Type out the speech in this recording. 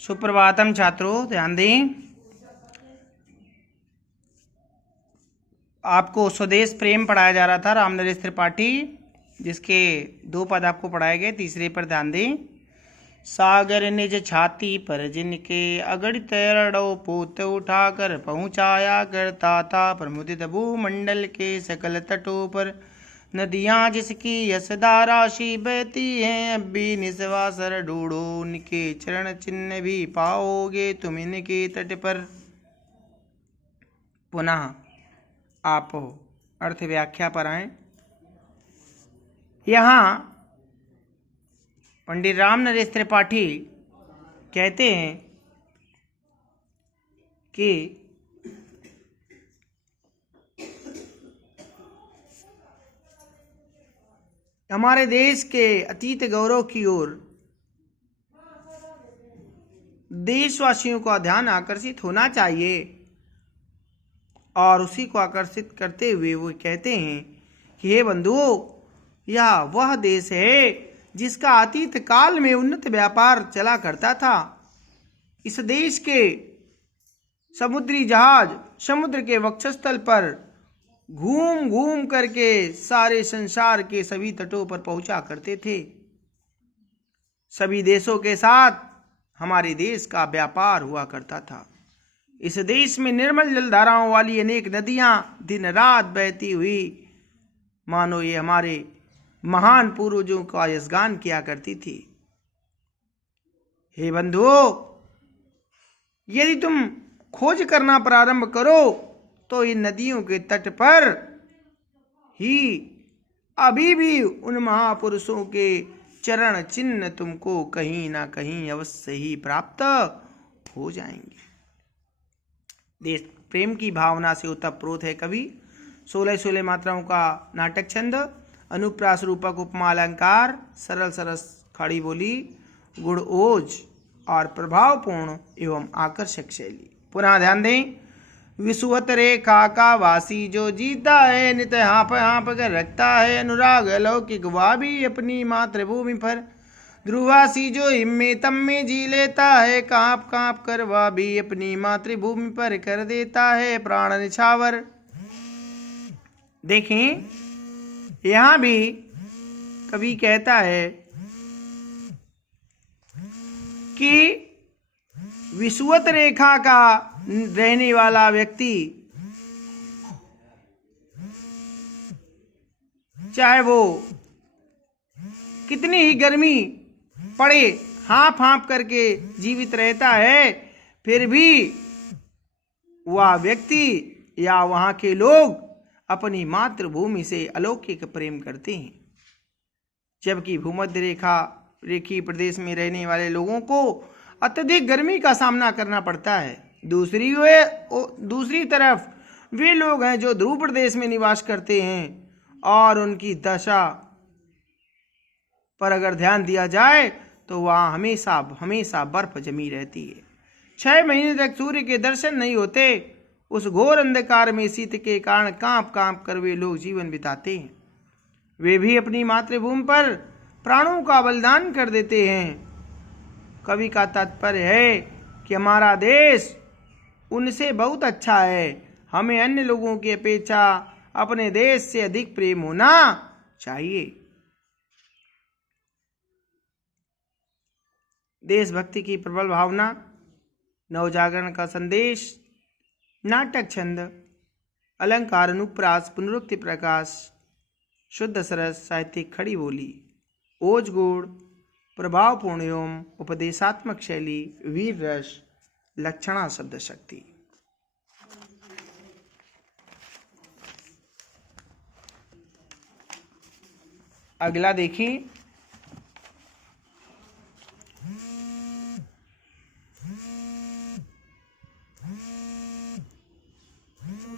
सुप्रभातम छात्रों, ध्यान दें। आपको स्वदेश प्रेम पढ़ाया जा रहा था, रामनरेश त्रिपाठी, जिसके 2 पद आपको पढ़ाए गए। तीसरे पर ध्यान दें। सागर निज छाती पर जिनके अगणित रणों पोत उठाकर पहुँचाया करता था, प्रमुदित भूमंडल के सकल तटों पर नदियाँ जिसकी यशधारा सी बहती हैं। अब भी निस्वासर ढूंढो, उनके चरण चिन्ह भी पाओगे तुम इनके तट पर। पुनः आप अर्थ व्याख्या पर आए। यहाँ पंडित रामनरेश त्रिपाठी कहते हैं कि हमारे देश के अतीत गौरव की ओर देशवासियों का ध्यान आकर्षित होना चाहिए, और उसी को आकर्षित करते हुए वो कहते हैं कि हे बंधुओं, यह वह देश है जिसका अतीत काल में उन्नत व्यापार चला करता था। इस देश के समुद्री जहाज समुद्र के वक्षस्थल पर घूम घूम करके सारे संसार के सभी तटों पर पहुंचा करते थे। सभी देशों के साथ हमारे देश का व्यापार हुआ करता था। इस देश में निर्मल जलधाराओं वाली अनेक नदियां दिन रात बहती हुई मानो ये हमारे महान पूर्वजों का यशगान किया करती थी। हे बंधुओं, यदि तुम खोज करना प्रारंभ करो तो इन नदियों के तट पर ही अभी भी उन महापुरुषों के चरण चिन्ह तुमको कहीं ना कहीं अवश्य ही प्राप्त हो जाएंगे। देश प्रेम की भावना से ओतप्रोत है कवि। 16 मात्राओं का नाटक छंद, अनुप्रास रूपक उपमा अलंकार, सरल सरस खड़ी बोली, गुण ओज और प्रभावपूर्ण एवं आकर्षक शैली। पुनः ध्यान दें। विषुवत रेखा का वासी जो जीता है, नित हाँप हाँप कर रखता है अनुराग अलौकिक, वह भी अपनी मातृभूमि पर। ध्रुवासी जो हिम्मे तम में जी लेता है, कांप कांप कर वह भी अपनी मातृभूमि पर कर देता है प्राण निछावर। देखें, यहां भी कवि कहता है कि विषुवत रेखा का रहने वाला व्यक्ति, चाहे वो कितनी ही गर्मी पड़े, हाँफ हाँफ करके जीवित रहता है, फिर भी वह व्यक्ति या वहां के लोग अपनी मातृभूमि से अलौकिक प्रेम करते हैं। जबकि भूमध्य रेखीय प्रदेश में रहने वाले लोगों को अत्यधिक गर्मी का सामना करना पड़ता है। दूसरी तरफ वे लोग हैं जो ध्रुव प्रदेश में निवास करते हैं, और उनकी दशा पर अगर ध्यान दिया जाए तो वहाँ हमेशा हमेशा बर्फ जमी रहती है। 6 महीने तक सूर्य के दर्शन नहीं होते। उस घोर अंधकार में शीत के कारण कांप कांप कर वे लोग जीवन बिताते हैं। वे भी अपनी मातृभूमि पर प्राणों का बलिदान कर देते हैं। कवि का तात्पर्य है कि हमारा देश उनसे बहुत अच्छा है। हमें अन्य लोगों की अपेक्षा अपने देश से अधिक प्रेम होना चाहिए। देशभक्ति की प्रबल भावना, नवजागरण का संदेश, नाटक छंद, अलंकार, अनुप्रास, पुनरुक्ति, प्रकाश, शुद्ध सरस, साहित्यिक खड़ी बोली, ओज गुण, प्रभावपूर्ण एवं उपदेशात्मक शैली, वीर रस, लक्षणा शब्द शक्ति। अगला देखिए।